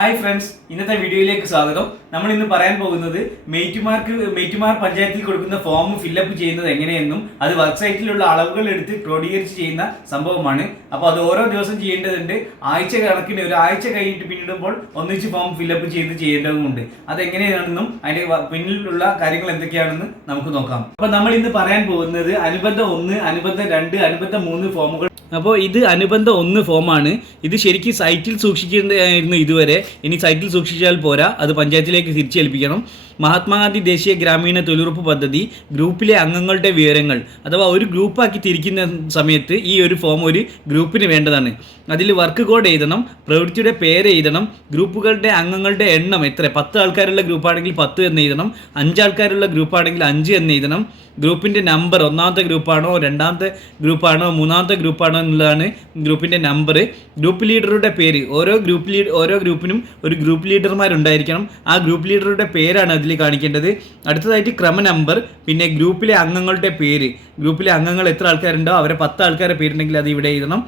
Hi friends ഇന്നത്തെ വീഡിയോയിലേക്ക് സ്വാഗതം. നമ്മൾ ഇന്ന് പറയാൻ പോകുന്നത് മെയ്റ്റുമാർക്ക് മെയ്റ്റുമാർ പഞ്ചായത്തിൽ കൊടുക്കുന്ന ഫോം ഫില്ലപ്പ് ചെയ്യുന്നത് എങ്ങനെയെന്നും അത് വെബ്സൈറ്റിലുള്ള അളവുകൾ എടുത്ത് ക്രോഡീകരിച്ച് ചെയ്യുന്ന സംഭവമാണ്. അപ്പോൾ അത് ഓരോ ദിവസം ചെയ്യേണ്ടതുണ്ട്. ആഴ്ച കണക്കിന് ഒരു ആഴ്ച കഴിഞ്ഞിട്ട് പിന്നിടുമ്പോൾ ഒന്നിച്ച് ഫോം ഫില്ലപ്പ് ചെയ്ത് ചെയ്യേണ്ടതുമുണ്ട്. അതെങ്ങനെയാണെന്നും അതിന്റെ പിന്നിലുള്ള കാര്യങ്ങൾ എന്തൊക്കെയാണെന്ന് നമുക്ക് നോക്കാം. അപ്പോൾ നമ്മൾ ഇന്ന് പറയാൻ പോകുന്നത് അനുബന്ധ ഒന്ന് അനുബന്ധ രണ്ട് അനുബന്ധ മൂന്ന് ഫോമുകൾ അപ്പോൾ ഇത് അനുബന്ധ ഒന്ന് ഫോമാണ് ഇത് ശരിക്കും സൈറ്റിൽ സൂക്ഷിക്കുന്നതായിരുന്നു ഇതുവരെ. ഇനി സൈക്കിൾ സൂക്ഷിച്ചാൽ പോരാ. അത് പഞ്ചായത്തിലേക്ക് തിരിച്ചേൽപ്പിക്കണം. മഹാത്മാഗാന്ധി ദേശീയ ഗ്രാമീണ തൊഴിലുറപ്പ് പദ്ധതി ഗ്രൂപ്പിലെ അംഗങ്ങളുടെ വിവരങ്ങൾ അഥവാ ഒരു ഗ്രൂപ്പാക്കി തിരിക്കുന്ന സമയത്ത് ഈ ഒരു ഫോം ഒരു ഗ്രൂപ്പിന് വേണ്ടതാണ്. അതിൽ വർക്ക് കോഡ് എഴുതണം പ്രവൃത്തിയുടെ പേര് എഴുതണം ഗ്രൂപ്പുകളുടെ അംഗങ്ങളുടെ എണ്ണം എത്ര? പത്ത് ആൾക്കാരുള്ള ഗ്രൂപ്പാണെങ്കിൽ പത്ത് എന്ന് എഴുതണം അഞ്ചാൾക്കാരുള്ള ഗ്രൂപ്പാണെങ്കിൽ അഞ്ച് എന്ന് എഴുതണം. ഗ്രൂപ്പിന്റെ നമ്പർ ഒന്നാമത്തെ ഗ്രൂപ്പാണോ രണ്ടാമത്തെ ഗ്രൂപ്പാണോ മൂന്നാമത്തെ ഗ്രൂപ്പാണോ എന്നുള്ളതാണ് ഗ്രൂപ്പിന്റെ നമ്പർ ഗ്രൂപ്പ് ലീഡറുടെ പേര്. ഓരോ ഗ്രൂപ്പ് ലീഡ് ഓരോ ഗ്രൂപ്പിനും ഒരു ഗ്രൂപ്പ് ലീഡർമാരുണ്ടായിരിക്കണം ആ ഗ്രൂപ്പ് ലീഡറുടെ പേരാണ് അതിൽ കാണിക്കേണ്ടത്. അടുത്തതായിട്ട് ക്രമ നമ്പർ പിന്നെ ഗ്രൂപ്പിലെ അംഗങ്ങളുടെ പേര്. ഗ്രൂപ്പിലെ അംഗങ്ങൾ എത്ര ആൾക്കാരുണ്ടോ അവരെ പത്ത് ആൾക്കാരുടെ പേരുണ്ടെങ്കിൽ അത് ഇവിടെ എഴുതണം.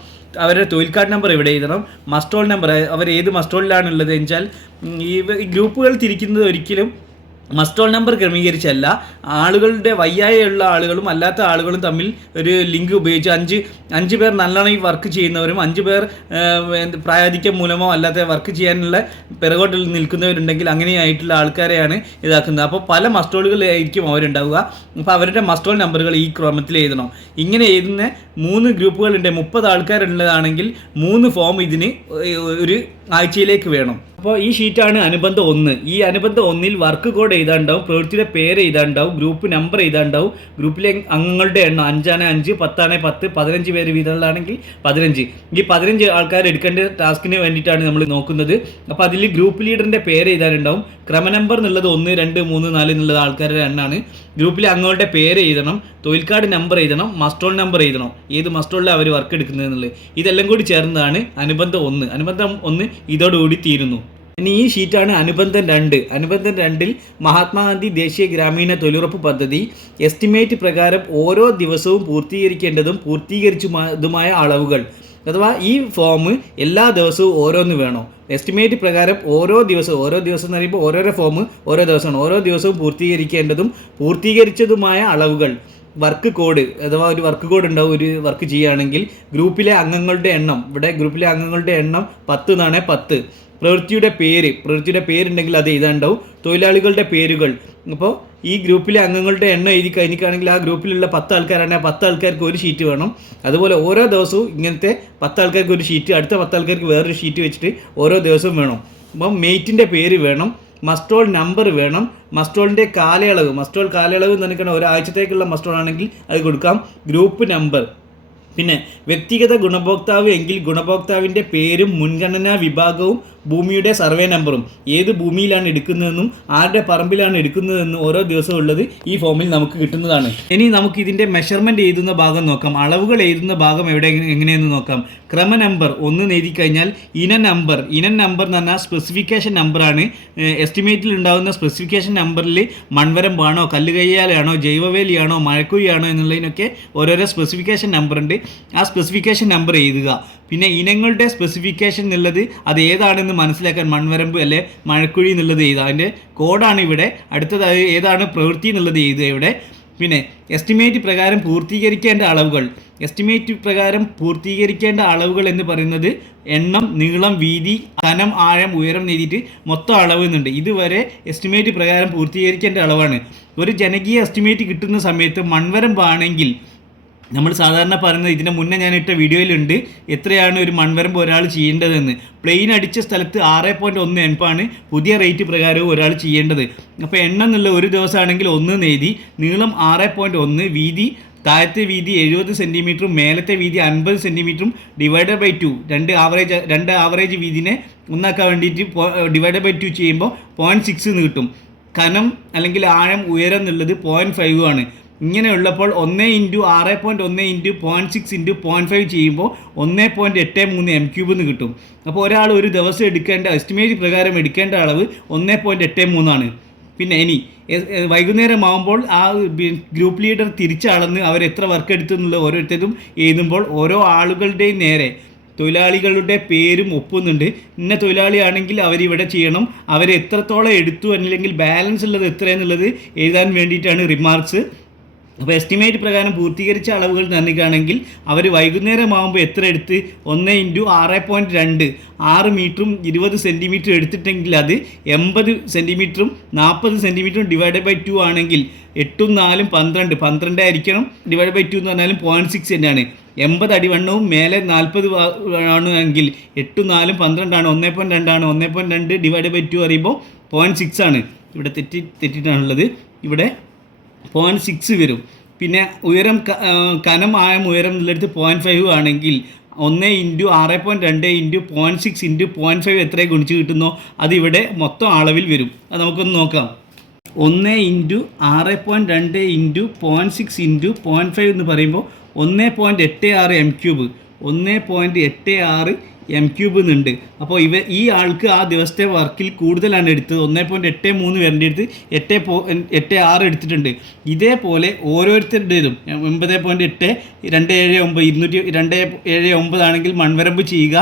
അവരുടെ തൊഴിൽ കാർഡ് നമ്പർ ഇവിടെ എഴുതണം. മസ്റ്റോൾ നമ്പർ അവർ ഏത് മസ്റ്റോളിലാണുള്ളത് വെച്ചാൽ ഈ ഗ്രൂപ്പുകൾ തിരിക്കുന്നത് ഒരിക്കലും മസ്റ്റോൾ നമ്പർ ക്രമീകരിച്ചല്ല. ആളുകളുടെ വയ്യായുള്ള ആളുകളും അല്ലാത്ത ആളുകളും തമ്മിൽ ഒരു ലിങ്ക് ഉപയോഗിച്ച് അഞ്ച് അഞ്ച് പേർ നല്ലോണം വർക്ക് ചെയ്യുന്നവരും അഞ്ച് പേർ പ്രായാധിക്യം മൂലമോ അല്ലാത്ത വർക്ക് ചെയ്യാനുള്ള പിറകോട്ടിൽ നിൽക്കുന്നവരുണ്ടെങ്കിൽ അങ്ങനെയായിട്ടുള്ള ആൾക്കാരെയാണ് ഇതാക്കുന്നത്. അപ്പോൾ പല മസ്റ്റോളുകളായിരിക്കും അവരുണ്ടാവുക. അപ്പോൾ അവരുടെ മസ്റ്റോൾ നമ്പറുകൾ ഈ ക്രമത്തിൽ എഴുതണം. ഇങ്ങനെ എഴുതുന്ന മൂന്ന് ഗ്രൂപ്പുകളുണ്ട് മുപ്പത് ആൾക്കാരുള്ളതാണെങ്കിൽ മൂന്ന് ഫോം ഇതിന് ഒരു ആഴ്ചയിലേക്ക് വേണം. അപ്പോൾ ഈ ഷീറ്റാണ് അനുബന്ധം ഒന്ന്. ഈ അനുബന്ധം ഒന്നിൽ വർക്ക് കോഡ് എഴുതാണ്ടാവും പ്രവൃത്തിയുടെ പേര് എഴുതാണ്ടാവും ഗ്രൂപ്പ് നമ്പർ എഴുതാണ്ടാവും ഗ്രൂപ്പിലെ അംഗങ്ങളുടെ എണ്ണം അഞ്ചാണ് അഞ്ച് പത്താണ് പത്ത് പതിനഞ്ച് പേര് വീതമുള്ളതാണെങ്കിൽ പതിനഞ്ച്. ഈ പതിനഞ്ച് ആൾക്കാർ എടുക്കേണ്ട ടാസ്കിന് വേണ്ടിയിട്ടാണ് നമ്മൾ നോക്കുന്നത്. അപ്പോൾ അതിൽ ഗ്രൂപ്പ് ലീഡറിന്റെ പേര് എഴുതാനുണ്ടാവും. ക്രമ നമ്പർ എന്നുള്ളത് ഒന്ന് രണ്ട് മൂന്ന് നാല് എന്നുള്ളത് ആൾക്കാരുടെ എണ്ണാണ്. ഗ്രൂപ്പിലെ അംഗങ്ങളുടെ പേര് എഴുതണം തൊഴിൽ കാർഡ് നമ്പർ എഴുതണം മസ്റ്റോൾ നമ്പർ എഴുതണം. ഏത് മസ്റ്റോളിലാണ് അവർ വർക്ക് എടുക്കുന്നത് എന്നുള്ളത്. ഇതെല്ലാം കൂടി ചേർന്നതാണ് അനുബന്ധം ഒന്ന്. അനുബന്ധം ഒന്ന് ഇതോടുകൂടി തീരുന്നു. ഇനി ഈ ഷീറ്റാണ് അനുബന്ധം രണ്ട്. അനുബന്ധം രണ്ടിൽ മഹാത്മാഗാന്ധി ദേശീയ ഗ്രാമീണ തൊഴിലുറപ്പ് പദ്ധതി എസ്റ്റിമേറ്റ് പ്രകാരം ഓരോ ദിവസവും പൂർത്തീകരിക്കേണ്ടതും പൂർത്തീകരിച്ചതുമായ അളവുകൾ. അഥവാ ഈ ഫോം എല്ലാ ദിവസവും ഓരോന്ന് വേണോ? എസ്റ്റിമേറ്റ് പ്രകാരം ഓരോ ദിവസവും ഓരോ ദിവസം എന്ന് പറയുമ്പോൾ ഓരോരോ ഫോം ഓരോ ദിവസമാണ്. ഓരോ ദിവസവും പൂർത്തീകരിക്കേണ്ടതും പൂർത്തീകരിച്ചതുമായ അളവുകൾ. വർക്ക് കോഡ് അഥവാ ഒരു വർക്ക് കോഡ് ഉണ്ടാവും ഒരു വർക്ക് ചെയ്യുകയാണെങ്കിൽ ഗ്രൂപ്പിലെ അംഗങ്ങളുടെ എണ്ണം ഇവിടെ ഗ്രൂപ്പിലെ അംഗങ്ങളുടെ എണ്ണം പത്ത് എന്നാണ് പത്ത്. പ്രവൃത്തിയുടെ പേര് പ്രവൃത്തിയുടെ പേരുണ്ടെങ്കിൽ അത് എഴുതാണ്ടാവും തൊഴിലാളികളുടെ പേരുകൾ. അപ്പോൾ ഈ ഗ്രൂപ്പിലെ അംഗങ്ങളുടെ എണ്ണം എഴുതി കഴിഞ്ഞിട്ടാണെങ്കിൽ ആ ഗ്രൂപ്പിലുള്ള പത്ത് ആൾക്കാരാണെങ്കിൽ ആ പത്ത് ആൾക്കാർക്ക് ഒരു ഷീറ്റ് വേണം. അതുപോലെ ഓരോ ദിവസവും ഇങ്ങനത്തെ പത്ത് ആൾക്കാർക്ക് ഒരു ഷീറ്റ് അടുത്ത പത്ത് ആൾക്കാർക്ക് വേറൊരു ഷീറ്റ് വെച്ചിട്ട് ഓരോ ദിവസവും വേണം. അപ്പം മെയ്റ്റിന്റെ പേര് വേണം മസ്റ്റോൾ നമ്പർ വേണം മസ്റ്റോളിന്റെ കാലയളവ്. മസ്റ്റോൾ കാലയളവ് എന്ന് പറഞ്ഞാൽ ഒരാഴ്ചത്തേക്കുള്ള മസ്റ്റോൾ ആണെങ്കിൽ അത് കൊടുക്കാം. ഗ്രൂപ്പ് നമ്പർ പിന്നെ വ്യക്തിഗത ഗുണഭോക്താവ് എങ്കിൽ ഗുണഭോക്താവിന്റെ പേരും മുൻഗണനാ വിഭാഗവും ഭൂമിയുടെ സർവേ നമ്പറും ഏത് ഭൂമിയിലാണ് എടുക്കുന്നതെന്നും ആരുടെ പറമ്പിലാണ് എടുക്കുന്നതെന്നും ഓരോ ദിവസവും ഉള്ളത് ഈ ഫോമിൽ നമുക്ക് കിട്ടുന്നതാണ്. ഇനി നമുക്ക് ഇതിന്റെ മെഷർമെന്റ് എഴുതുന്ന ഭാഗം നോക്കാം. അളവുകൾ എഴുതുന്ന ഭാഗം എവിടെ എങ്ങനെയെന്ന് നോക്കാം. ക്രമ നമ്പർ ഒന്ന് എഴുതി കഴിഞ്ഞാൽ ഇന നമ്പർ. ഇന നമ്പർ എന്ന് പറഞ്ഞാൽ സ്പെസിഫിക്കേഷൻ നമ്പറാണ് എസ്റ്റിമേറ്റിൽ ഉണ്ടാകുന്ന സ്പെസിഫിക്കേഷൻ നമ്പറിൽ മൺവരം മൺവരമ്പാണോ കല്ലുകയ്യാലാണോ ജൈവവേലിയാണോ മഴക്കുഴിയാണോ എന്നുള്ളതിനൊക്കെ ഓരോരോ സ്പെസിഫിക്കേഷൻ നമ്പർ ഉണ്ട്. ആ സ്പെസിഫിക്കേഷൻ നമ്പർ എഴുതുക. പിന്നെ ഇനങ്ങളുടെ സ്പെസിഫിക്കേഷൻ എന്നുള്ളത് അത് ഏതാണെന്ന് മനസ്സിലാക്കാൻ മൺവരമ്പ് അല്ലെ മഴക്കുഴി എന്നുള്ളത് ചെയ്ത് അതിന്റെ കോഡാണ് ഇവിടെ. അടുത്തത് ഏതാണ്? പ്രവൃത്തി എന്നുള്ളത് ചെയ്ത് ഇവിടെ. പിന്നെ എസ്റ്റിമേറ്റ് പ്രകാരം പൂർത്തീകരിക്കേണ്ട അളവുകൾ. എസ്റ്റിമേറ്റ് പ്രകാരം പൂർത്തീകരിക്കേണ്ട അളവുകൾ എന്ന് പറയുന്നത് എണ്ണം നീളം വീതി കനം ആഴം ഉയരം നേടിയിട്ട് മൊത്തം അളവ് എന്നുണ്ട്. ഇതുവരെ എസ്റ്റിമേറ്റ് പ്രകാരം പൂർത്തീകരിക്കേണ്ട അളവാണ്. ഒരു ജനകീയ എസ്റ്റിമേറ്റ് കിട്ടുന്ന സമയത്ത് മൺവരമ്പാണെങ്കിൽ നമ്മൾ സാധാരണ പറയുന്നത് ഇതിന് മുന്നേ ഞാൻ ഇട്ട വീഡിയോയിലുണ്ട് എത്രയാണ് ഒരു മൺവരമ്പ് ഒരാൾ ചെയ്യേണ്ടതെന്ന്. പ്ലെയിൻ അടിച്ച സ്ഥലത്ത് ആറ് പോയിന്റ് ഒന്ന് എൺപാണ് പുതിയ റേറ്റ് പ്രകാരവും ഒരാൾ ചെയ്യേണ്ടത്. അപ്പോൾ എണ്ണം എന്നുള്ള ഒരു ദിവസമാണെങ്കിൽ ഒന്ന് നെയ്തി നീളം ആറ് പോയിന്റ് ഒന്ന് വീതി താഴത്തെ വീതി എഴുപത് സെന്റിമീറ്ററും മേലത്തെ വീതി അൻപത് സെന്റിമീറ്ററും ഡിവൈഡഡ് ബൈ ടു രണ്ട് ആവറേജ് രണ്ട് ആവറേജ് വീതിനെ ഒന്നാക്കാൻ വേണ്ടിയിട്ട് ഡിവൈഡഡ് ബൈ ടു ചെയ്യുമ്പോൾ പോയിന്റ് സിക്സ് കിട്ടും. കനം അല്ലെങ്കിൽ ആഴം ഉയരം എന്നുള്ളത് പോയിന്റ് ഫൈവ് ആണ്. ഇങ്ങനെ ഉള്ളപ്പോൾ ഒന്ന് ഇന്റു ആറ് പോയിന്റ് ഒന്ന് into point six into point five ചെയ്യുമ്പോൾ ഒന്ന് പോയിന്റ് എട്ട് മൂന്ന് എം ക്യൂബ് എന്ന് കിട്ടും. അപ്പോൾ ഒരാൾ ഒരു ദിവസം എടുക്കേണ്ട എസ്റ്റിമേറ്റ് പ്രകാരം എടുക്കേണ്ട അളവ് ഒന്ന് പോയിന്റ് എട്ട് മൂന്നാണ് പിന്നെ ഇനി വൈകുന്നേരം ആകുമ്പോൾ ആ ഗ്രൂപ്പ് ലീഡർ തിരിച്ചളന്ന് അവർ എത്ര വർക്ക് എടുത്തു എന്നുള്ളത് ഓരോരുത്തരും എഴുതുമ്പോൾ ഓരോ ആളുകളുടെയും നേരെ തൊഴിലാളികളുടെ പേരും ഒപ്പുന്നുണ്ട്. ഇന്ന തൊഴിലാളിയാണെങ്കിൽ അവരിവിടെ ചെയ്യണം. അവർ എത്രത്തോളം എടുത്തു അല്ലെങ്കിൽ ബാലൻസ് ഉള്ളത് എത്രയെന്നുള്ളത് എഴുതാൻ വേണ്ടിയിട്ടാണ് റിമാർക്സ് അപ്പോൾ എസ്റ്റിമേറ്റ് പ്രകാരം പൂർത്തീകരിച്ച അളവുകൾ നൽകുകയാണെങ്കിൽ അവർ വൈകുന്നേരമാകുമ്പോൾ എത്ര എടുത്ത്? ഒന്ന് ഇന്റു ആറ് പോയിന്റ് രണ്ട്. ആറ് മീറ്ററും ഇരുപത് സെന്റിമീറ്ററും എടുത്തിട്ടെങ്കിൽ അത് എൺപത് സെന്റിമീറ്ററും നാൽപ്പത് സെന്റിമീറ്ററും ഡിവൈഡ് ബൈ ടു ആണെങ്കിൽ എട്ടും നാലും പന്ത്രണ്ട്. പന്ത്രണ്ട് ആയിരിക്കണം. ഡിവൈഡ് ബൈ ടു എന്ന് പറഞ്ഞാലും പോയിന്റ് സിക്സ് തന്നെയാണ്. എൺപത് അടിവണ്ണവും മേലെ നാൽപ്പത് ആണെങ്കിൽ എട്ടും നാലും പന്ത്രണ്ടാണ്. ഒന്നേ പോയിന്റ് രണ്ടാണ്. ഒന്നേ പോയിന്റ് രണ്ട് ഡിവൈഡ് ബൈ ടു പറയുമ്പോൾ പോയിന്റ് സിക്സ് ആണ്. ഇവിടെ തെറ്റി തെറ്റിട്ടാണുള്ളത്. ഇവിടെ പോയിന്റ് സിക്സ് വരും. പിന്നെ ഉയരം കനം ആയം ഉയരം എന്നുള്ളിടത്ത് പോയിന്റ് ഫൈവ് ആണെങ്കിൽ ഒന്ന് ഇന്റു ആറ് പോയിന്റ് രണ്ട് into point six into point five എത്ര ഗുണിച്ച് കിട്ടുന്നോ അതിവിടെ മൊത്തം അളവിൽ വരും. അത് നമുക്കൊന്ന് നോക്കാം. ഒന്ന് ഇന്റു ആറ് പോയിന്റ് രണ്ട് into point six into point five എന്ന് പറയുമ്പോൾ ഒന്ന് പോയിന്റ് എട്ട് ആറ് എം ക്യൂബ് ഒന്ന് പോയിന്റ് എട്ട് ആറ് എം ക്യൂബ് എന്നുണ്ട് അപ്പോൾ ഇവ ഈ ആൾക്ക് ആ ദിവസത്തെ വർക്കിൽ കൂടുതലാണ് എടുത്തത്. ഒന്ന് പോയിന്റ് എട്ട് മൂന്ന് പേരുടെ എടുത്ത് എട്ട് പോ എട്ട് ആറ് എടുത്തിട്ടുണ്ട്. ഇതേപോലെ ഓരോരുത്തരുടേതും ഒമ്പത് പോയിന്റ് എട്ട് രണ്ട് ഏഴ് ഒമ്പത് ഇരുന്നൂറ്റി രണ്ട് ഏഴ് ഒമ്പതാണെങ്കിൽ മൺവരമ്പ് ചെയ്യുക.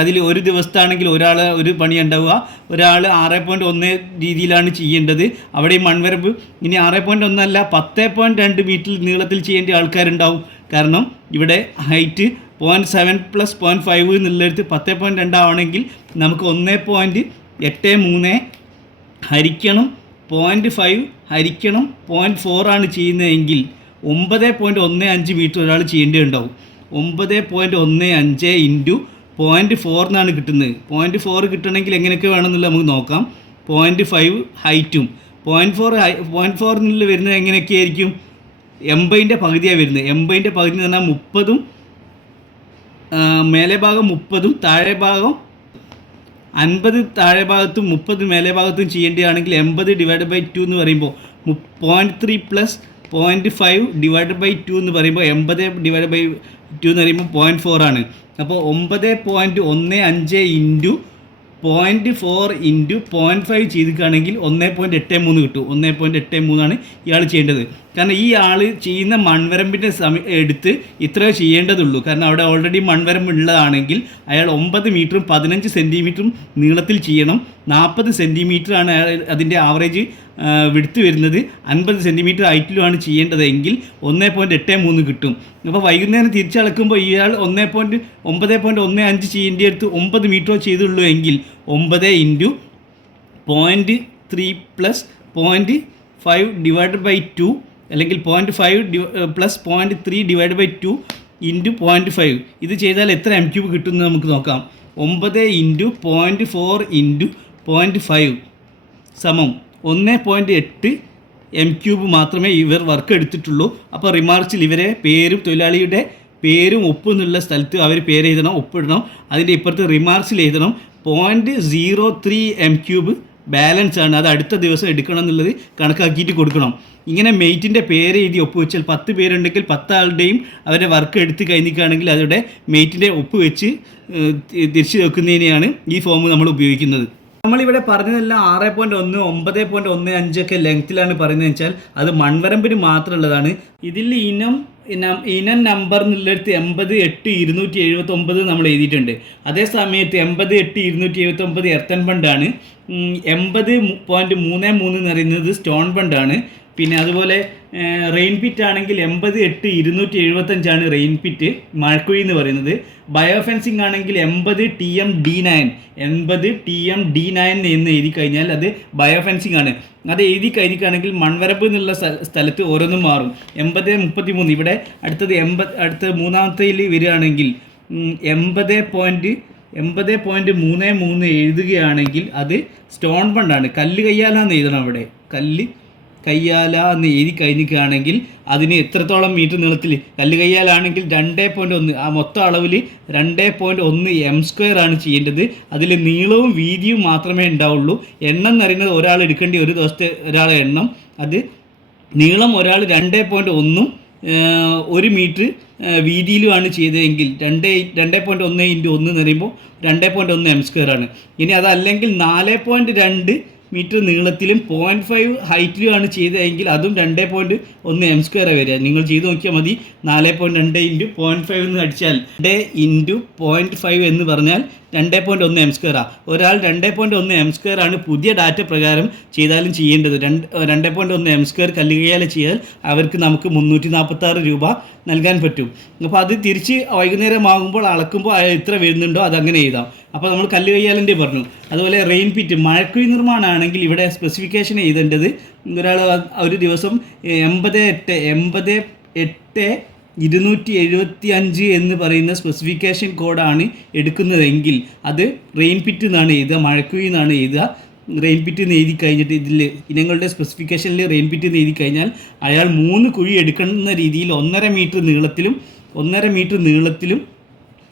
അതിൽ ഒരു ദിവസത്താണെങ്കിൽ ഒരാൾ ഒരു പണി ഉണ്ടാവുക. ഒരാൾ ആറ് പോയിന്റ് ഒന്ന് രീതിയിലാണ് ചെയ്യേണ്ടത്. അവിടെ ഈ മൺവരമ്പ് ഇനി ആറ് പോയിന്റ് ഒന്നല്ല പത്ത് പോയിന്റ് രണ്ട് മീറ്റർ നീളത്തിൽ ചെയ്യേണ്ട ആൾക്കാരുണ്ടാവും. കാരണം ഇവിടെ height point seven plus point five എന്നുള്ളിടത്ത് പത്ത് പോയിന്റ് രണ്ടാവണമെങ്കിൽ നമുക്ക് ഒന്ന് പോയിന്റ് എട്ട് മൂന്ന് ഹരിക്കണം. പോയിന്റ് ഫൈവ് ഹരിക്കണം. പോയിന്റ് ഫോറാണ് ചെയ്യുന്നതെങ്കിൽ ഒമ്പത് പോയിന്റ് ഒന്ന് അഞ്ച് മീറ്റർ ഒരാൾ ചെയ്യേണ്ടതുണ്ടാവും. ഒമ്പത് പോയിന്റ് ഒന്ന് അഞ്ച് ഇന്റു പോയിന്റ് ഫോർ എന്നാണ് കിട്ടുന്നത്. പോയിന്റ് ഫോർ കിട്ടണമെങ്കിൽ എങ്ങനെയൊക്കെ വേണമെന്നുള്ള നമുക്ക് നോക്കാം. പോയിന്റ് ഫൈവ് ഹൈറ്റും പോയിന്റ് ഫോർ ഹൈ പോയിന്റ് ഫോറിനുള്ളിൽ വരുന്നത് എങ്ങനെയൊക്കെ ആയിരിക്കും എൺപതിന്റെ പകുതിയാണ് വരുന്നത്. എൺപതിന്റെ പകുതി എന്ന് പറഞ്ഞാൽ മുപ്പതും മേലെ ഭാഗം മുപ്പതും താഴെ ഭാഗം അൻപത് താഴെ ഭാഗത്തും മുപ്പത് മേലെ ഭാഗത്തും ചെയ്യേണ്ടതാണെങ്കിൽ എൺപത് ഡിവൈഡ് ബൈ ടു എന്ന് പറയുമ്പോൾ point three plus point five divide by two എന്ന് പറയുമ്പോൾ എൺപത് ഡിവൈഡ് ബൈ ടു എന്ന് പറയുമ്പോൾ പോയിന്റ് ഫോർ ആണ്. അപ്പോൾ ഒമ്പത് പോയിന്റ് ഒന്ന് അഞ്ച് into point four into point five ചെയ്തിട്ടാണെങ്കിൽ ഒന്ന് പോയിന്റ് എട്ട് മൂന്ന് കിട്ടും. ഒന്ന് പോയിന്റ് എട്ട് മൂന്നാണ് ഇയാൾ ചെയ്യേണ്ടത്. കാരണം ഈ ആൾ ചെയ്യുന്ന മൺവരമ്പിന്റെ സമ എടുത്ത് ഇത്രയോ ചെയ്യേണ്ടതുള്ളൂ. കാരണം അവിടെ ഓൾറെഡി മൺവരമ്പ് ഉള്ളതാണെങ്കിൽ അയാൾ ഒമ്പത് മീറ്ററും പതിനഞ്ച് സെന്റിമീറ്ററും നീളത്തിൽ ചെയ്യണം. നാൽപ്പത് സെന്റിമീറ്ററാണ് അയാൾ അതിന്റെ ആവറേജ് വിടുത്ത് വരുന്നത്. അൻപത് സെന്റിമീറ്റർ ഹൈറ്റിലുമാണ് ചെയ്യേണ്ടതെങ്കിൽ ഒന്നേ പോയിന്റ് എട്ട് മൂന്ന് കിട്ടും. അപ്പോൾ വൈകുന്നേരം തിരിച്ചളക്കുമ്പോൾ ഇയാൾ ഒന്നേ പോയിന്റ് ഒമ്പത് പോയിന്റ് ഒന്ന് അഞ്ച് ചെയ്യേണ്ട അടുത്ത് ഒമ്പത് മീറ്ററോ ചെയ്തുള്ളൂ എങ്കിൽ ഒമ്പത് into point three plus point five divide by two അല്ലെങ്കിൽ point five plus point three divide by two into point five ഇത് ചെയ്താൽ എത്ര എം ക്യൂബ് കിട്ടുമെന്ന് നമുക്ക് നോക്കാം. ഒമ്പത് into point four into point five സമം ഒന്ന് പോയിന്റ് എട്ട് എം ക്യൂബ് മാത്രമേ ഇവർ വർക്ക് എടുത്തിട്ടുള്ളൂ. അപ്പോൾ റിമാർച്ചിൽ ഇവരെ പേരും തൊഴിലാളിയുടെ പേരും ഒപ്പ് എന്നുള്ള സ്ഥലത്ത് അവർ പേര് എഴുതണം ഒപ്പിടണം. അതിന്റെ ഇപ്പുറത്ത് റിമാർക്സിൽ എഴുതണം. Point zero three M cube balance ആണ്. അത് അടുത്ത ദിവസം എടുക്കണം എന്നുള്ളത് കണക്കാക്കിയിട്ട് കൊടുക്കണം. ഇങ്ങനെ മെയ്റ്റിന്റെ പേര് എഴുതി ഒപ്പ് വെച്ചാൽ പത്ത് പേരുണ്ടെങ്കിൽ പത്താളുടെയും അവരുടെ വർക്ക് എടുത്ത് കഴിഞ്ഞിക്കുകയാണെങ്കിൽ അവരുടെ മെയ്റ്റിന്റെ ഒപ്പ് വെച്ച് തിരിച്ചു വെക്കുന്നതിനെയാണ് ഈ ഫോം നമ്മൾ ഉപയോഗിക്കുന്നത്. നമ്മളിവിടെ പറഞ്ഞതെല്ലാം ആറ് പോയിന്റ് ഒന്ന് ഒമ്പത് പോയിന്റ് ഒന്ന് അഞ്ചൊക്കെ ലെങ്ത്തിലാണ് പറയുന്നത് വെച്ചാൽ അത് മൺവരമ്പിന് മാത്രമുള്ളതാണ്. ഇതിൽ ഇനം ഇനം നമ്പർ എന്നുള്ളിടത്ത് എൺപത് എട്ട് ഇരുന്നൂറ്റി എഴുപത്തി ഒമ്പത് നമ്മൾ എഴുതിയിട്ടുണ്ട്. അതേ സമയത്ത് എൺപത് എട്ട് ഇരുന്നൂറ്റി എഴുപത്തി ഒമ്പത് എർത്തൻ ബണ്ടാണ് എൺപത് പോയിന്റ് മൂന്ന് മൂന്ന് എന്ന് പറയുന്നത് സ്റ്റോൺ ബണ്ടാണ് പിന്നെ അതുപോലെ റെയിൻ പിറ്റ് ആണെങ്കിൽ എൺപത് എട്ട് ഇരുന്നൂറ്റി എഴുപത്തഞ്ചാണ് റെയിൻ പിറ്റ് മഴക്കുഴി എന്ന് പറയുന്നത്. ബയോഫെൻസിങ് ആണെങ്കിൽ എൺപത് ടി എം ഡി നയൻ എൺപത് ടി എം ഡി നയൻ എന്ന് എഴുതി കഴിഞ്ഞാൽ അത് ബയോഫെൻസിങ് ആണ്. അത് എഴുതി കഴിഞ്ഞിട്ടാണെങ്കിൽ മൺവരപ്പ് എന്നുള്ള സ്ഥ- സ്ഥലത്ത് ഓരോന്നും മാറും. എൺപത് മുപ്പത്തി മൂന്ന് ഇവിടെ അടുത്തത് എൺപത് അടുത്ത മൂന്നാമത്തേൽ വരികയാണെങ്കിൽ എൺപത് പോയിന്റ് എൺപത് പോയിന്റ് മൂന്ന് മൂന്ന് എഴുതുകയാണെങ്കിൽ അത് സ്റ്റോൺ ബണ്ടാണ് കല്ല് കയ്യാലാന്ന് എഴുതണം അവിടെ. കല്ല് കയ്യാല എന്ന് എഴുതി കഴിഞ്ഞിരിക്കുകയാണെങ്കിൽ അതിന് എത്രത്തോളം മീറ്റർ നീളത്തിൽ? കല്ല് കയ്യാലാണെങ്കിൽ രണ്ട് പോയിന്റ് ഒന്ന്. ആ മൊത്തം അളവിൽ രണ്ട് പോയിന്റ് ഒന്ന് എം സ്ക്വയർ ആണ് ചെയ്യേണ്ടത്. അതിൽ നീളവും വീതിയും മാത്രമേ ഉണ്ടാവുള്ളൂ. എണ്ണം എന്ന് പറയുന്നത് ഒരാൾ എടുക്കേണ്ട ഒരു ദിവസത്തെ ഒരാൾ എണ്ണം. അത് നീളം ഒരാൾ രണ്ട് പോയിന്റ് ഒന്നും ഒരു മീറ്റർ വീതിയിലുമാണ് ചെയ്തതെങ്കിൽ രണ്ട് രണ്ട് പോയിന്റ് ഒന്ന് ഇന്റു ഒന്ന് എന്ന് പറയുമ്പോൾ രണ്ട് പോയിന്റ് ഒന്ന് എം സ്ക്വയർ ആണ്. ഇനി അതല്ലെങ്കിൽ നാല് പോയിന്റ് രണ്ട് മീറ്റർ നീളത്തിലും പോയിന്റ് ഫൈവ് ഹൈറ്റിലുമാണ് ചെയ്തതെങ്കിൽ അതും രണ്ട് പോയിന്റ് ഒന്ന് എം സ്ക്വയർ വരിക. നിങ്ങൾ ചെയ്ത് നോക്കിയാൽ മതി. നാല് പോയിന്റ് രണ്ട് ഇന്റു പോയിന്റ് ഫൈവ് എന്ന് അടിച്ചാൽ രണ്ട് ഇന്റു പോയിന്റ് ഫൈവ് എന്ന് പറഞ്ഞാൽ രണ്ട് പോയിന്റ് ഒന്ന് എം സ്ക്വയർ ആ. ഒരാൾ രണ്ട് പോയിന്റ് ഒന്ന് എം സ്ക്വയർ ആണ് പുതിയ ഡാറ്റ പ്രകാരം ചെയ്താലും ചെയ്യേണ്ടത്. രണ്ട് രണ്ട് പോയിന്റ് ഒന്ന് എം സ്ക്വയർ കല്ലുകയാലും ചെയ്താൽ അവർക്ക് നമുക്ക് മുന്നൂറ്റി നാൽപ്പത്താറ് രൂപ നൽകാൻ പറ്റും. അപ്പോൾ അത് തിരിച്ച് വൈകുന്നേരം ആകുമ്പോൾ അളക്കുമ്പോൾ എത്ര വരുന്നുണ്ടോ അതങ്ങനെ എഴുതാം. അപ്പോൾ നമ്മൾ കല്ല് കയ്യാലിന്റെ പറഞ്ഞു. അതുപോലെ റെയിൻ പിറ്റ് മഴക്കുഴി നിർമ്മാണമാണെങ്കിൽ ഇവിടെ സ്പെസിഫിക്കേഷൻ എഴുതേണ്ടത് ഒരാൾ ഒരു ദിവസം എൺപത് എട്ട് എൺപത് എട്ട് ഇരുന്നൂറ്റി എഴുപത്തി അഞ്ച് എന്ന് പറയുന്ന സ്പെസിഫിക്കേഷൻ കോഡാണ് എടുക്കുന്നതെങ്കിൽ അത് റെയിൻ പിറ്റ് എന്നാണ് എഴുതുക മഴക്കുഴി എന്നാണ് എഴുതുക. റെയിൻ പിറ്റ് എഴുതി കഴിഞ്ഞിട്ട് ഇതിൽ ഇനങ്ങളുടെ സ്പെസിഫിക്കേഷനിൽ റെയിൻ പിറ്റ് എഴുതി കഴിഞ്ഞാൽ അയാൾ മൂന്ന് കുഴി എടുക്കുന്ന രീതിയിൽ ഒന്നര മീറ്റർ നീളത്തിലും ഒന്നര മീറ്റർ നീളത്തിലും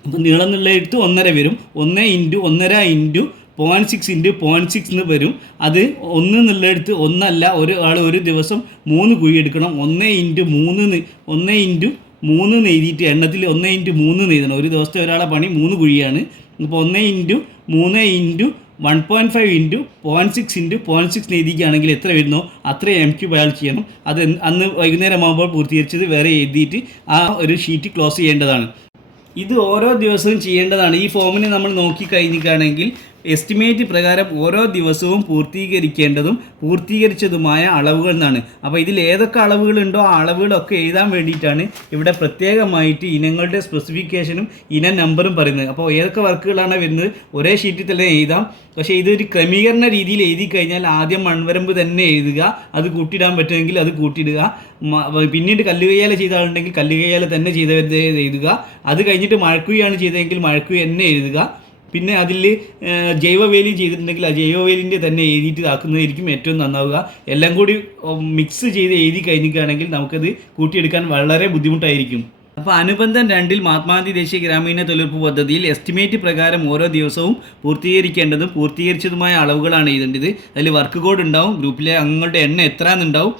അപ്പോൾ നീളം എന്നുള്ള എഴുത്ത് ഒന്നര വരും. ഒന്ന് ഇന്റു ഒന്നര into point six into point six എന്ന് വരും. അത് ഒന്ന് എന്നുള്ളിടത്ത് ഒന്നല്ല ഒരു ആൾ ഒരു ദിവസം മൂന്ന് കുഴി എടുക്കണം. ഒന്ന് ഇന്റു മൂന്ന് ന്ന് ഒന്ന് ഇന്റു മൂന്ന് നെയ്തിയിട്ട് എണ്ണത്തിൽ ഒന്ന് ഇന്റു മൂന്ന് നെയ്തണം ഒരു ദിവസത്തെ ഒരാളെ പണി മൂന്ന് കുഴിയാണ്. അപ്പോൾ ഒന്ന് ഇന്റു മൂന്ന് into one point five into point six into point six നെയ്തിക്കുകയാണെങ്കിൽ എത്ര വരുന്നോ അത്രയും എം ക്യൂ അയാൾ ചെയ്യണം. അത് അന്ന് വൈകുന്നേരം ആകുമ്പോൾ പൂർത്തീകരിച്ചത് വേറെ എഴുതിയിട്ട് ആ ഒരു ഷീറ്റ് ക്ലോസ് ചെയ്യേണ്ടതാണ്. ഇത് ഓരോ ദിവസവും ചെയ്യേണ്ടതാണ്. ഈ ഫോമിനെ നമ്മൾ നോക്കി കഴിഞ്ഞിട്ടാണെങ്കിൽ എസ്റ്റിമേറ്റ് പ്രകാരം ഓരോ ദിവസവും പൂർത്തീകരിക്കേണ്ടതും പൂർത്തീകരിച്ചതുമായ അളവുകൾ എന്നാണ്. അപ്പോൾ ഇതിൽ ഏതൊക്കെ അളവുകളുണ്ടോ ആ അളവുകളൊക്കെ എഴുതാൻ വേണ്ടിയിട്ടാണ് ഇവിടെ പ്രത്യേകമായിട്ട് ഇനങ്ങളുടെ സ്പെസിഫിക്കേഷനും ഇന നമ്പറും പറയുന്നത്. അപ്പോൾ ഏതൊക്കെ വർക്കുകളാണ് വരുന്നത്? ഒരേ ഷീറ്റിൽ തന്നെ എഴുതാം. പക്ഷേ ഇതൊരു ക്രമീകരണ രീതിയിൽ എഴുതി കഴിഞ്ഞാൽ ആദ്യം മൺവരമ്പ് തന്നെ എഴുതുക. അത് കൂട്ടിയിടാൻ പറ്റുമെങ്കിൽ അത് കൂട്ടിയിടുക. പിന്നീട് കല്ലുകയ്യാല ചെയ്ത ആളുണ്ടെങ്കിൽ കല്ലുകയ്യാല തന്നെ ചെയ്തവരുടെ എഴുതുക. അത് കഴിഞ്ഞിട്ട് മഴക്കുകയാണ് ചെയ്തതെങ്കിൽ മഴക്കുക തന്നെ എഴുതുക. പിന്നെ അതിൽ ജൈവവേലി ചെയ്തിട്ടുണ്ടെങ്കിൽ ആ ജൈവവേലിന്റെ തന്നെ എഴുതിയിട്ട് ഇതാക്കുന്നതായിരിക്കും ഏറ്റവും നന്നാവുക. എല്ലാം കൂടി മിക്സ് ചെയ്ത് എഴുതി കഴിഞ്ഞിട്ടാണെങ്കിൽ നമുക്കത് കൂട്ടിയെടുക്കാൻ വളരെ ബുദ്ധിമുട്ടായിരിക്കും. അപ്പോൾ അനുബന്ധം രണ്ടിൽ മഹാത്മാഗാന്ധി ദേശീയ ഗ്രാമീണ തൊഴിലുറപ്പ് പദ്ധതിയിൽ എസ്റ്റിമേറ്റ് പ്രകാരം ഓരോ ദിവസവും പൂർത്തീകരിക്കേണ്ടതും പൂർത്തീകരിച്ചതുമായ അളവുകളാണ് എഴുതേണ്ടത്. അതിൽ വർക്ക് കോഡ് ഉണ്ടാവും. ഗ്രൂപ്പിലെ അംഗങ്ങളുടെ എണ്ണം എത്ര എന്നുണ്ടാവും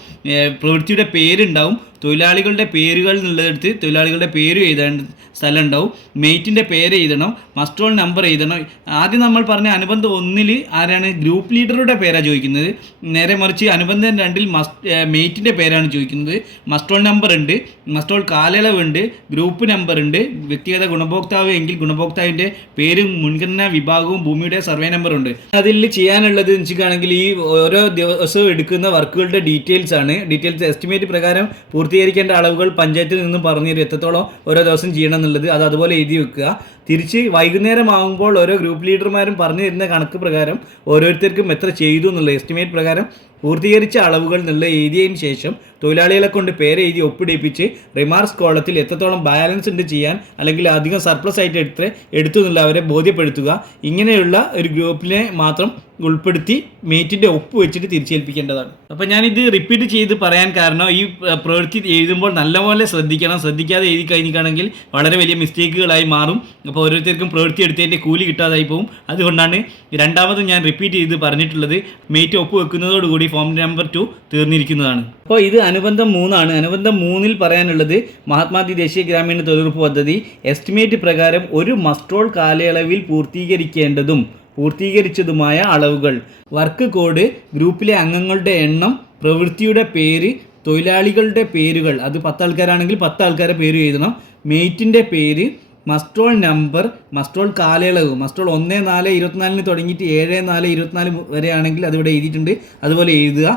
പ്രവൃത്തിയുടെ പേരുണ്ടാവും. തൊഴിലാളികളുടെ പേരുകൾ എന്നുള്ളതെടുത്ത് തൊഴിലാളികളുടെ പേര് എഴുതേണ്ട സ്ഥലം ഉണ്ടാവും മെയ്റ്റിന്റെ പേര് എഴുതണം. മസ്റ്റോൾ നമ്പർ എഴുതണം. ആദ്യം നമ്മൾ പറഞ്ഞ അനുബന്ധം ഒന്നിൽ ആരാണ്? ഗ്രൂപ്പ് ലീഡറുടെ പേരാണ് ചോദിക്കുന്നത്. നേരെ മറിച്ച് അനുബന്ധം രണ്ടിൽ മസ്റ്റ് മെയ്റ്റിന്റെ പേരാണ് ചോദിക്കുന്നത്. മസ്റ്റോൾ നമ്പർ ഉണ്ട്. മസ്റ്റോൾ കാലയളവുണ്ട് ഗ്രൂപ്പ് നമ്പർ ഉണ്ട്. വ്യക്തിഗത ഗുണഭോക്താവ് എങ്കിൽ ഗുണഭോക്താവിന്റെ പേരും മുൻഗണനാ വിഭാഗവും ഭൂമിയുടെ സർവേ നമ്പർ ഉണ്ട്. അതിൽ ചെയ്യാനുള്ളത് വെച്ചിട്ടാണെങ്കിൽ ഈ ഓരോ ദിവസവും എടുക്കുന്ന വർക്കുകളുടെ ഡീറ്റെയിൽസ് ആണ്. ഡീറ്റെയിൽസ് എസ്റ്റിമേറ്റ് പ്രകാരം പൂർത്തീകരിക്കേണ്ട അളവുകൾ പഞ്ചായത്തിൽ നിന്നും പറഞ്ഞു തരും. എത്രത്തോളം ഓരോ ദിവസം ചെയ്യണം എന്നുള്ളത് അത് അതുപോലെ എഴുതി വെക്കുക. തിരിച്ച് വൈകുന്നേരം ആകുമ്പോൾ ഓരോ ഗ്രൂപ്പ് ലീഡർമാരും പറഞ്ഞു തരുന്ന കണക്ക് പ്രകാരം ഓരോരുത്തർക്കും എത്ര ചെയ്തു എന്നുള്ള എസ്റ്റിമേറ്റ് പ്രകാരം പൂർത്തീകരിച്ച അളവുകൾ എഴുതിയതിനു ശേഷം തൊഴിലാളികളെ കൊണ്ട് പേരെഴുതി ഒപ്പിടിപ്പിച്ച് റിമാർക്സ് കോളത്തിൽ എത്രത്തോളം ബാലൻസ് ഉണ്ട് ചെയ്യാൻ അല്ലെങ്കിൽ അധികം സർപ്ലസ് ആയിട്ട് എടുത്ത് എടുത്തു എന്നുള്ളവരെ ബോധ്യപ്പെടുത്തുക. ഇങ്ങനെയുള്ള ഒരു ഗ്രൂപ്പിനെ മാത്രം ഉൾപ്പെടുത്തി മേറ്റിന്റെ ഒപ്പ് വെച്ചിട്ട് തിരിച്ചേൽപ്പിക്കേണ്ടതാണ്. അപ്പോൾ ഞാനിത് റിപ്പീറ്റ് ചെയ്ത് പറയാൻ കാരണം ഈ പ്രവൃത്തി എഴുതുമ്പോൾ നല്ലപോലെ ശ്രദ്ധിക്കണം. ശ്രദ്ധിക്കാതെ എഴുതി കഴിഞ്ഞിട്ടാണെങ്കിൽ വളരെ വലിയ മിസ്റ്റേക്കുകളായി മാറും. അപ്പോൾ ഓരോരുത്തർക്കും പ്രവൃത്തി എടുത്തതിന്റെ കൂലി കിട്ടാതായി പോകും അതുകൊണ്ടാണ് രണ്ടാമത് ഞാൻ റിപ്പീറ്റ് ചെയ്ത് പറഞ്ഞിട്ടുള്ളത്. മേറ്റ് ഒപ്പ് വെക്കുന്നതോടുകൂടി ഫോം നമ്പർ ടു തീർന്നിരിക്കുന്നതാണ്. അപ്പോൾ ഇത് അനുബന്ധം മൂന്നാണ്. അനുബന്ധം മൂന്നിൽ പറയാനുള്ളത് മഹാത്മാഗാന്ധി ദേശീയ ഗ്രാമീണ തൊഴിലുറപ്പ് പദ്ധതി എസ്റ്റിമേറ്റ് പ്രകാരം ഒരു മസ്ട്രോൾ കാലയളവിൽ പൂർത്തീകരിക്കേണ്ടതും പൂർത്തീകരിച്ചതുമായ അളവുകൾ. വർക്ക് കോഡ് ഗ്രൂപ്പിലെ അംഗങ്ങളുടെ എണ്ണം പ്രവൃത്തിയുടെ പേര് തൊഴിലാളികളുടെ പേരുകൾ. അത് പത്ത് ആൾക്കാരാണെങ്കിൽ പത്ത് ആൾക്കാരുടെ പേര് എഴുതണം. മെയ്റ്റിന്റെ പേര് മസ്റ്റോൾ നമ്പർ മസ്റ്റോൾ കാലയളവ് മസ്റ്റോൾ ഒന്ന് നാല് ഇരുപത്തിനാലിന് തുടങ്ങിയിട്ട് ഏഴ് നാല് ഇരുപത്തിനാല് വരെയാണെങ്കിൽ അതിവിടെ എഴുതിയിട്ടുണ്ട്. അതുപോലെ എഴുതുക.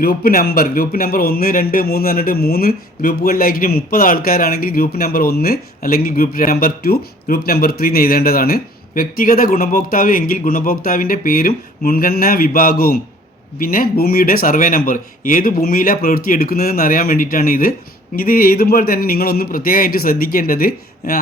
ഗ്രൂപ്പ് നമ്പർ ഗ്രൂപ്പ് നമ്പർ ഒന്ന് രണ്ട് മൂന്ന് എന്നിട്ട് മൂന്ന് ഗ്രൂപ്പുകളിലാക്കിയിട്ട് മുപ്പത് ആൾക്കാരാണെങ്കിൽ ഗ്രൂപ്പ് നമ്പർ ഒന്ന് അല്ലെങ്കിൽ group number two group number three എന്ന് എഴുതേണ്ടതാണ്. വ്യക്തിഗത ഗുണഭോക്താവ് എങ്കിൽ ഗുണഭോക്താവിന്റെ പേരും മുൻഗണനാ വിഭാഗവും പിന്നെ ഭൂമിയുടെ സർവേ നമ്പർ. ഏത് ഭൂമിയിലാണ് പ്രവൃത്തി എടുക്കുന്നതെന്ന് അറിയാൻ വേണ്ടിയിട്ടാണ് ഇത്. ഇത് എഴുതുമ്പോൾ തന്നെ നിങ്ങളൊന്ന് പ്രത്യേകമായിട്ട് ശ്രദ്ധിക്കേണ്ടത്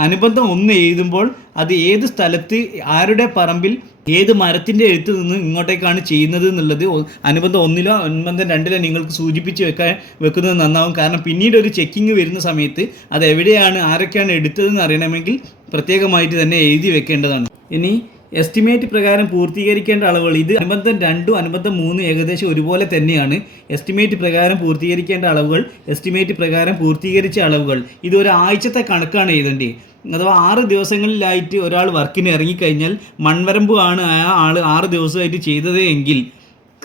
അനുബന്ധം ഒന്ന് എഴുതുമ്പോൾ അത് ഏത് സ്ഥലത്ത് ആരുടെ പറമ്പിൽ ഏത് മരത്തിന്റെ എഴുത്ത് നിന്ന് ഇങ്ങോട്ടേക്കാണ് ചെയ്യുന്നത് എന്നുള്ളത് അനുബന്ധം ഒന്നിലോ അനുബന്ധം രണ്ടിലോ നിങ്ങൾക്ക് സൂചിപ്പിച്ച് വെക്കാൻ വെക്കുന്നത് നന്നാവും. കാരണം പിന്നീട് ഒരു ചെക്കിങ് വരുന്ന സമയത്ത് അത് എവിടെയാണ് ആരൊക്കെയാണ് എടുത്തതെന്ന് അറിയണമെങ്കിൽ പ്രത്യേകമായിട്ട് തന്നെ എഴുതി വെക്കേണ്ടതാണ്. ഇനി എസ്റ്റിമേറ്റ് പ്രകാരം പൂർത്തീകരിക്കേണ്ട അളവുകൾ ഇത് അനുബന്ധം രണ്ടും അനുബന്ധം മൂന്നും ഏകദേശം ഒരുപോലെ തന്നെയാണ്. എസ്റ്റിമേറ്റ് പ്രകാരം പൂർത്തീകരിക്കേണ്ട അളവുകൾ എസ്റ്റിമേറ്റ് പ്രകാരം പൂർത്തീകരിച്ച അളവുകൾ. ഇത് ഒരാഴ്ചത്തെ കണക്കാണ് എഴുതേണ്ടത്. അഥവാ ആറ് ദിവസങ്ങളിലായിട്ട് ഒരാൾ വർക്കിന് ഇറങ്ങിക്കഴിഞ്ഞാൽ മൺവരമ്പ് ആണ് ആ ആൾ ആറ് ദിവസമായിട്ട് ചെയ്തത് എങ്കിൽ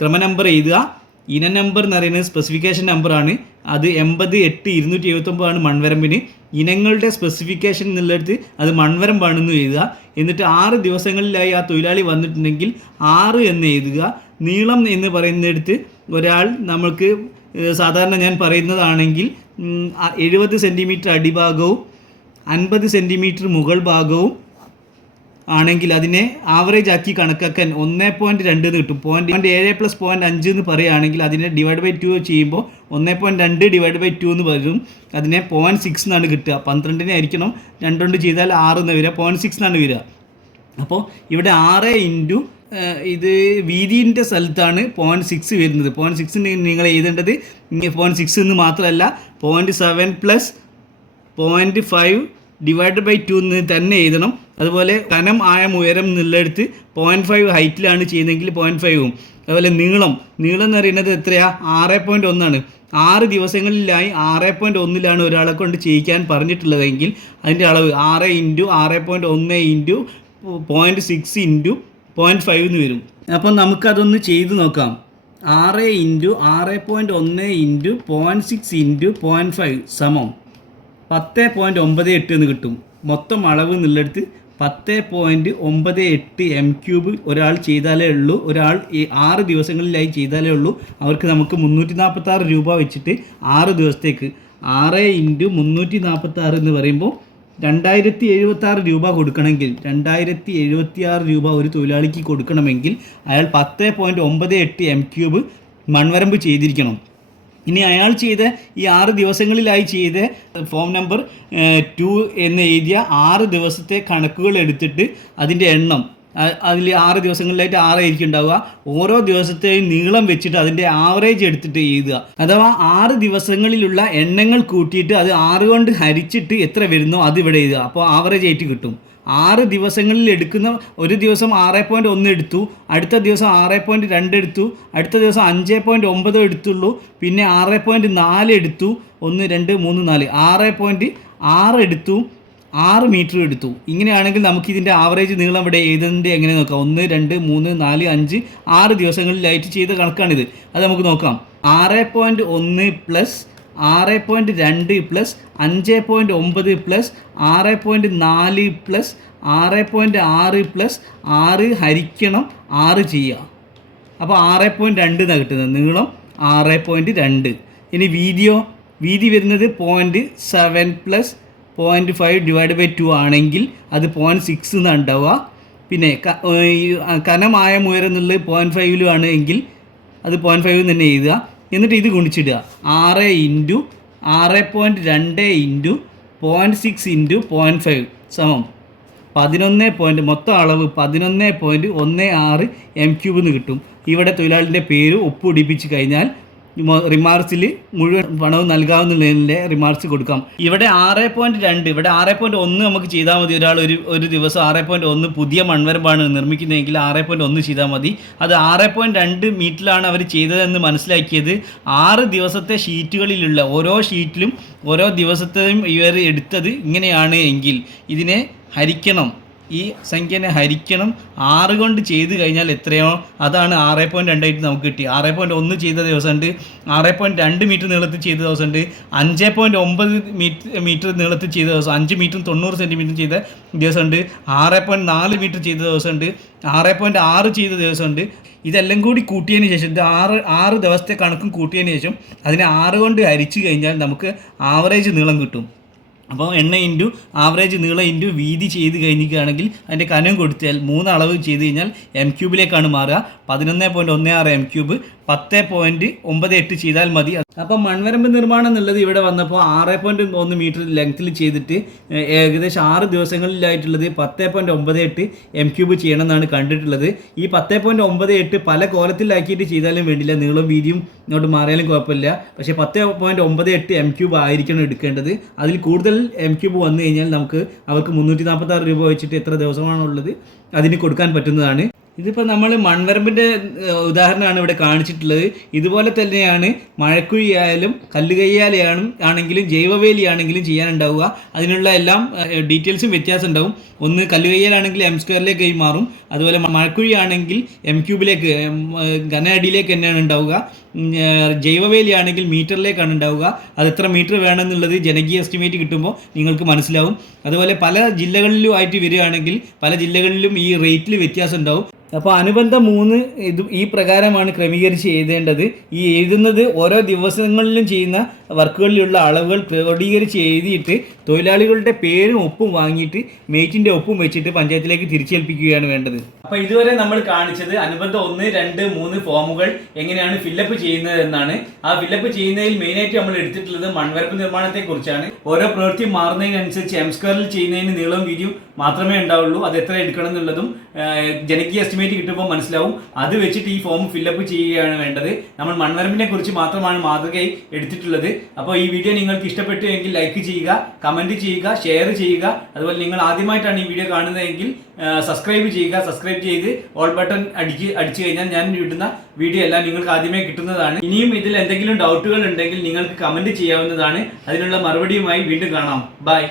ക്രമ നമ്പർ എഴുതുക. ഇന നമ്പർ എന്ന് പറയുന്നത് സ്പെസിഫിക്കേഷൻ നമ്പറാണ് അത് എൺപത് എട്ട് ഇരുന്നൂറ്റി എഴുപത്തൊമ്പതാണ് മൺവരമ്പിന്. ഇനങ്ങളുടെ സ്പെസിഫിക്കേഷൻ എന്നുള്ളിടത്ത് അത് മൺവരമ്പാണെന്ന് എഴുതുക. എന്നിട്ട് ആറ് ദിവസങ്ങളിലായി ആ തൊഴിലാളി വന്നിട്ടുണ്ടെങ്കിൽ ആറ് എന്ന് എഴുതുക. നീളം എന്ന് പറയുന്നിടത്ത് ഒരാൾ നമ്മൾക്ക് സാധാരണ ഞാൻ പറയുന്നതാണെങ്കിൽ എഴുപത് സെന്റിമീറ്റർ അടിഭാഗവും അൻപത് സെന്റിമീറ്റർ മുകൾ ഭാഗവും ആണെങ്കിൽ അതിനെ ആവറേജ് ആക്കി കണക്കാക്കാൻ ഒന്ന് പോയിന്റ് രണ്ട് എന്ന് കിട്ടും. പോയിന്റ് പോയിന്റ് ഏഴ് പ്ലസ് പോയിന്റ് അഞ്ച് എന്ന് പറയുകയാണെങ്കിൽ അതിനെ ഡിവൈഡ് ബൈ ടു ചെയ്യുമ്പോൾ ഒന്ന് പോയിന്റ് രണ്ട് ഡിവൈഡ് ബൈ ടു എന്ന് വരും. അതിനെ പോയിന്റ് സിക്സ് എന്നാണ് കിട്ടുക. പന്ത്രണ്ടിനെ ആയിരിക്കണം. രണ്ടുകൊണ്ട് ചെയ്താൽ ആറ് എന്ന് വരിക. പോയിന്റ് സിക്സ് എന്നാണ് വരിക. അപ്പോൾ ഇവിടെ ആറ് ഇന്റു ഇത് വീതിന്റെ സ്ഥലത്താണ് പോയിന്റ് സിക്സ് വരുന്നത്. പോയിന്റ് സിക്സിന് നിങ്ങൾ എഴുതേണ്ടത് പോയിന്റ് സിക്സ് എന്ന് മാത്രമല്ല point seven plus point five divide by two എന്ന് തന്നെ എഴുതണം. അതുപോലെ കനം ആയം ഉയരം എന്നുള്ളിടത്ത് പോയിന്റ് ഫൈവ് ഹൈറ്റിലാണ് ചെയ്യുന്നതെങ്കിൽ പോയിന്റ് ഫൈവും അതുപോലെ നീളം. നീളം എന്ന് പറയുന്നത് എത്രയാ? ആറ് പോയിന്റ് ഒന്നാണ്. ആറ് ദിവസങ്ങളിലായി ആറ് പോയിന്റ് ഒന്നിലാണ് ഒരാളെ കൊണ്ട് ചെയ്യിക്കാൻ പറഞ്ഞിട്ടുള്ളതെങ്കിൽ അതിന്റെ അളവ് ആറ് ഇന്റു ആറ് പോയിന്റ് ഒന്ന് into point six into point five എന്ന് വരും. അപ്പം നമുക്കതൊന്ന് ചെയ്ത് നോക്കാം. ആറ് ഇന്റു ആറ് പോയിന്റ് ഒന്ന് into point six into point five സമം. പത്ത് പോയിന്റ് ഒമ്പത് എട്ട് എന്ന് കിട്ടും. മൊത്തം അളവ് എന്നുള്ളിടത്ത് പത്ത് പോയിന്റ് ഒമ്പത് എട്ട് എം ക്യൂബ് ഒരാൾ ചെയ്താലേ ഉള്ളൂ. ഒരാൾ ഈ ആറ് ദിവസങ്ങളിലായി ചെയ്താലേ ഉള്ളൂ. അവർക്ക് നമുക്ക് മുന്നൂറ്റി നാൽപ്പത്താറ് രൂപ വെച്ചിട്ട് ആറ് ദിവസത്തേക്ക് ആറ് ഇന്റു മുന്നൂറ്റി നാൽപ്പത്തി ആറ് എന്ന് പറയുമ്പോൾ രണ്ടായിരത്തി എഴുപത്തി ആറ് രൂപ കൊടുക്കണമെങ്കിൽ രണ്ടായിരത്തി എഴുപത്തി ആറ് രൂപ ഒരു തൊഴിലാളിക്ക് കൊടുക്കണമെങ്കിൽ അയാൾ പത്ത് പോയിന്റ് ഒമ്പത് എട്ട് എം ക്യൂബ് മൺവരമ്പ് ചെയ്തിരിക്കണം. ഇനി അയാൾ ചെയ്ത ഈ ആറ് ദിവസങ്ങളിലായി ചെയ്ത ഫോം നമ്പർ ടു എന്ന് എഴുതിയ ആറ് ദിവസത്തെ കണക്കുകൾ എടുത്തിട്ട് അതിന്റെ എണ്ണം അതിൽ ആറ് ദിവസങ്ങളിലായിട്ട് ആറായിരിക്കും ഉണ്ടാവുക. ഓരോ ദിവസത്തെയും നീളം വെച്ചിട്ട് അതിന്റെ ആവറേജ് എടുത്തിട്ട് എഴുതുക. അഥവാ ആറ് ദിവസങ്ങളിലുള്ള എണ്ണങ്ങൾ കൂട്ടിയിട്ട് അത് ആറ് കൊണ്ട് ഹരിച്ചിട്ട് എത്ര വരുന്നോ അത് ഇവിടെ എഴുതുക. അപ്പോൾ ആവറേജ് ആയിട്ട് കിട്ടും. ആറ് ദിവസങ്ങളിൽ എടുക്കുന്ന ഒരു ദിവസം ആറ് പോയിന്റ് ഒന്ന് എടുത്തു അടുത്ത ദിവസം ആറ് പോയിന്റ് രണ്ട് എടുത്തു അടുത്ത ദിവസം അഞ്ച് പോയിന്റ് ഒമ്പതോ എടുത്തുള്ളൂ പിന്നെ ആറ് പോയിന്റ് നാല് എടുത്തു ഒന്ന് രണ്ട് മൂന്ന് നാല് ആറ് പോയിന്റ് ആറ് എടുത്തു ആറ് മീറ്റർ എടുത്തു. ഇങ്ങനെയാണെങ്കിൽ നമുക്ക് ഇതിന്റെ ആവറേജ് നീളം ഇവിടെ ഏതിന്റെ എങ്ങനെ നോക്കാം? ഒന്ന് രണ്ട് മൂന്ന് നാല് അഞ്ച് ആറ് ദിവസങ്ങളിൽ ദിവസങ്ങളിലായിട്ട് ചെയ്ത കണക്കാണിത്. അത് നമുക്ക് നോക്കാം. ആറ് പോയിന്റ് ഒന്ന് പ്ലസ് ആറ് പോയിന്റ് രണ്ട് പ്ലസ് അഞ്ച് പോയിന്റ് ഒമ്പത് പ്ലസ് ആറ് പോയിന്റ് നാല് പ്ലസ് ആറ് പോയിന്റ് ആറ് പ്ലസ് ആറ് ഹരിക്കണം ആറ് ചെയ്യുക. അപ്പോൾ ആറ് പോയിന്റ് രണ്ട് എന്നാണ് കിട്ടുന്നത്. നീളം ആറ് പോയിന്റ് രണ്ട്. ഇനി വീതിയോ? വീതി വരുന്നത് point seven plus point five divide by two ആണെങ്കിൽ അത് പോയിന്റ് സിക്സ് എന്നാണ് ഉണ്ടാവുക. പിന്നെ കനമായ ഉയരം എന്നുള്ളത് പോയിന്റ് ഫൈവിലും ആണ് അത് പോയിന്റ് ഫൈവ് തന്നെ എഴുതുക. എന്നിട്ട് ഇത് ഗുണിച്ചിടുക. ആറ് ഇന്റു ആറ് പോയിന്റ് രണ്ട് into point six into point five സമം. പതിനൊന്ന് പോയിന്റ് മൊത്തം അളവ് പതിനൊന്ന് പോയിന്റ് ഒന്ന് ആറ് എം ക്യൂബ് എന്ന് കിട്ടും. ഇവിടെ തൊഴിലാളിന്റെ പേര് ഒപ്പിടിപ്പിച്ച് കഴിഞ്ഞാൽ റിമാർക്സിൽ മുഴുവൻ പണവും നൽകാവുന്നതിന്റെ റിമാർക്സ് കൊടുക്കാം. ഇവിടെ ആറ് പോയിന്റ് രണ്ട് ഇവിടെ ആറ് പോയിന്റ് ഒന്ന് നമുക്ക് ചെയ്താൽ മതി. ഒരാൾ ഒരു ഒരു ദിവസം ആറ് പോയിന്റ് ഒന്ന് പുതിയ മൺവരമ്പാണ് നിർമ്മിക്കുന്നതെങ്കിൽ ആറ് പോയിന്റ് ഒന്ന് ചെയ്താൽ മതി. അത് ആറ് പോയിന്റ് രണ്ട് മീറ്ററിലാണ് അവർ ചെയ്തതെന്ന് മനസ്സിലാക്കിയത്. ആറ് ദിവസത്തെ ഷീറ്റുകളിലുള്ള ഓരോ ഷീറ്റിലും ഓരോ ദിവസത്തെയും ഇവർ എടുത്തത് ഇങ്ങനെയാണ് എങ്കിൽ ഇതിനെ ഹരിക്കണം. ഈ സംഖ്യനെ ഹരിക്കണം ആറ് കൊണ്ട് ചെയ്ത് കഴിഞ്ഞാൽ എത്രയോ അതാണ് ആറ് പോയിന്റ് രണ്ടായിട്ട് നമുക്ക് കിട്ടി. ആറ് പോയിന്റ് ഒന്ന് ചെയ്ത ദിവസമുണ്ട്. ആറ് പോയിന്റ് രണ്ട് മീറ്റർ നീളത്തിൽ ചെയ്ത ദിവസമുണ്ട്. അഞ്ച് പോയിന്റ് ഒമ്പത് മീറ്റർ മീറ്റർ നീളത്തിൽ ചെയ്ത ദിവസം അഞ്ച് മീറ്ററും തൊണ്ണൂറ് സെന്റിമീറ്റർ ചെയ്ത ദിവസമുണ്ട്. ആറ് പോയിന്റ് നാല് മീറ്റർ ചെയ്ത ദിവസമുണ്ട്. ആറ് പോയിന്റ് ആറ് ചെയ്ത ദിവസമുണ്ട്. ഇതെല്ലാം കൂടി കൂട്ടിയതിന് ശേഷം ഇത് ആറ് ആറ് ദിവസത്തെ കണക്കും കൂട്ടിയതിന് ശേഷം അതിനെ ആറ് കൊണ്ട് ഹരിച്ചു കഴിഞ്ഞാൽ നമുക്ക് ആവറേജ് നീളം കിട്ടും. അപ്പോൾ എണ്ണ ഇന്റു ആവറേജ് നീളം ഇന്റു വീതി ചെയ്ത് കഴിഞ്ഞിരിക്കുകയാണെങ്കിൽ അതിന്റെ കനം കൊടുത്താൽ മൂന്ന് അളവ് ചെയ്ത് കഴിഞ്ഞാൽ എം ക്യൂബിലേക്കാണ് മാറുക. പതിനൊന്ന് പോയിന്റ് ഒന്ന് ആറ് എം ക്യൂബ് പത്ത് പോയിന്റ് ഒമ്പത് എട്ട് ചെയ്താൽ മതി. അപ്പോൾ മൺവരമ്പ് നിർമ്മാണം എന്നുള്ളത് ഇവിടെ വന്നപ്പോൾ ആറ് പോയിന്റ് ഒന്ന് മീറ്റർ ലെങ്ത്തിൽ ചെയ്തിട്ട് ഏകദേശം ആറ് ദിവസങ്ങളിലായിട്ടുള്ളത് പത്ത് പോയിന്റ് ഒമ്പത് എട്ട് എം ക്യൂബ് ചെയ്യണമെന്നാണ് കണ്ടിട്ടുള്ളത്. ഈ പത്ത് പോയിന്റ് ഒമ്പത് എട്ട് പല കോലത്തിലാക്കിയിട്ട് ചെയ്താലും വേണ്ടില്ല. നീളം വീതിയും ഇങ്ങോട്ട് മാറിയാലും കുഴപ്പമില്ല. പക്ഷേ പത്ത് പോയിന്റ് ഒമ്പത് എട്ട് എം ക്യൂബ് ആയിരിക്കണം എടുക്കേണ്ടത്. അതിൽ കൂടുതൽ എം ക്യൂബ് വന്നു കഴിഞ്ഞാൽ നമുക്ക് അവർക്ക് മുന്നൂറ്റി നാൽപ്പത്തി ആറ് രൂപ വെച്ചിട്ട് എത്ര ദിവസമാണുള്ളത് അതിന് കൊടുക്കാൻ പറ്റുന്നതാണ്. ഇതിപ്പോൾ നമ്മൾ മൺവരമ്പിന്റെ ഉദാഹരണമാണ് ഇവിടെ കാണിച്ചിട്ടുള്ളത്. ഇതുപോലെ തന്നെയാണ് മഴക്കുഴിയായാലും കല്ലുകയ്യാലയാണ് ആണെങ്കിലും ജൈവവേലി ആണെങ്കിലും ചെയ്യാനുണ്ടാവുക. അതിനുള്ള എല്ലാം ഡീറ്റെയിൽസും വ്യത്യാസം ഉണ്ടാവും ഒന്ന് കല്ലുകയ്യാലാണെങ്കിൽ എം സ്ക്വയറിലേക്ക് ആയി മാറും അതുപോലെ മഴക്കുഴിയാണെങ്കിൽ എം ക്യൂബിലേക്ക് എം, ഏഹ്, ഘന അടിയിലേക്ക് തന്നെയാണ് ഉണ്ടാവുക. ഉം, ഏഹ്, ജൈവവേലി ആണെങ്കിൽ മീറ്ററിലേക്കാണ് ഉണ്ടാവുക. അത് എത്ര മീറ്റർ വേണമെന്നുള്ളത് ജനകീയ എസ്റ്റിമേറ്റ് കിട്ടുമ്പോൾ നിങ്ങൾക്ക് മനസ്സിലാവും. അതുപോലെ പല ജില്ലകളിലും ആയിട്ട് വരികയാണെങ്കിൽ പല ജില്ലകളിലും ഈ റേറ്റിൽ വ്യത്യാസം ഉണ്ടാവും. അപ്പോൾ അനുബന്ധ മൂന്ന് ഇത് ഈ പ്രകാരമാണ് ക്രമീകരിച്ച് എഴുതേണ്ടത്. ഈ എഴുതുന്നത് ഓരോ ദിവസങ്ങളിലും ചെയ്യുന്ന വർക്കുകളിലുള്ള അളവുകൾ ക്രോഡീകരിച്ച് എഴുതിയിട്ട് തൊഴിലാളികളുടെ പേരും ഒപ്പും വാങ്ങിയിട്ട് മേറ്റിന്റെ ഒപ്പും വെച്ചിട്ട് പഞ്ചായത്തിലേക്ക് തിരിച്ചേൽപ്പിക്കുകയാണ് വേണ്ടത്. അപ്പോൾ ഇതുവരെ നമ്മൾ കാണിച്ചത് അനുബന്ധ ഒന്ന് രണ്ട് മൂന്ന് ഫോമുകൾ എങ്ങനെയാണ് ഫില്ലപ്പ് ചെയ്യുന്നത് എന്നാണ്. ആ ഫില്ലപ്പ് ചെയ്യുന്നതിൽ മെയിൻ ആയിട്ട് നമ്മൾ എടുത്തിട്ടുള്ളത് മൺവരപ്പ് നിർമ്മാണത്തെ കുറിച്ചാണ് ഓരോ പ്രവൃത്തി മാറുന്നതിനനുസരിച്ച് എം സ്ക്വയറിൽ ചെയ്യുന്നതിന് നീളവും വീതിയും മാത്രമേ ഉണ്ടാവുള്ളൂ. അത് എത്ര എടുക്കണം എന്നുള്ളതും ജനകീയ എസ്റ്റിമേറ്റ് കിട്ടുമ്പോൾ മനസ്സിലാവും. അത് വെച്ചിട്ട് ഈ ഫോം ഫില്ലപ്പ് ചെയ്യുകയാണ് വേണ്ടത്. നമ്മൾ മൺവരമ്പിനെ കുറിച്ച് മാത്രമാണ് മാതൃകയായി എടുത്തിട്ടുള്ളത്. അപ്പോൾ ഈ വീഡിയോ നിങ്ങൾക്ക് ഇഷ്ടപ്പെട്ടു എങ്കിൽ ലൈക്ക് ചെയ്യുക കമന്റ് ചെയ്യുക ഷെയർ ചെയ്യുക. അതുപോലെ നിങ്ങൾ ആദ്യമായിട്ടാണ് ഈ വീഡിയോ കാണുന്നതെങ്കിൽ സബ്സ്ക്രൈബ് ചെയ്യുക സബ്സ്ക്രൈബ് ചെയ്ത് ഓൾ ബട്ടൺ അടിച്ച് അടിച്ചു കഴിഞ്ഞാൽ ഞാൻ ഇടുന്ന വീഡിയോ എല്ലാം നിങ്ങൾക്ക് ആദ്യമേ കിട്ടുന്നതാണ്. ഇനിയും ഇതിൽ എന്തെങ്കിലും ഡൗട്ടുകൾ ഉണ്ടെങ്കിൽ നിങ്ങൾക്ക് കമന്റ് ചെയ്യാവുന്നതാണ്. അതിനുള്ള മറുപടിയുമായി വീണ്ടും കാണാം. ബൈ